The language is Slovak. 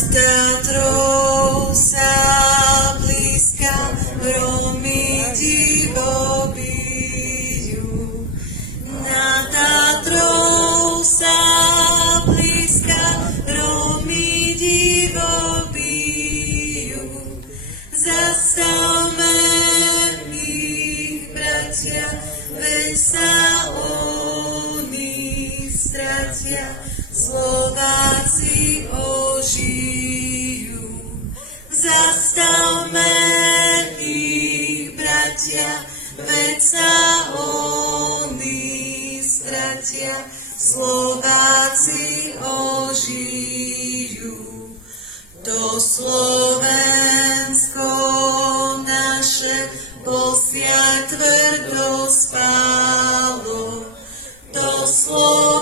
Tatrou sa blízka hromy divo bijú. Nad Tatrou sa blízka hromy divo bijú. Zastavme ich, bratia, veď sa oni stratia. Slováci ožijú. Zastavme ich, bratia, veď sa oni stratia. Slováci ožijú. To Slovensko naše posiaľ tvrdo spálo. To Slovensko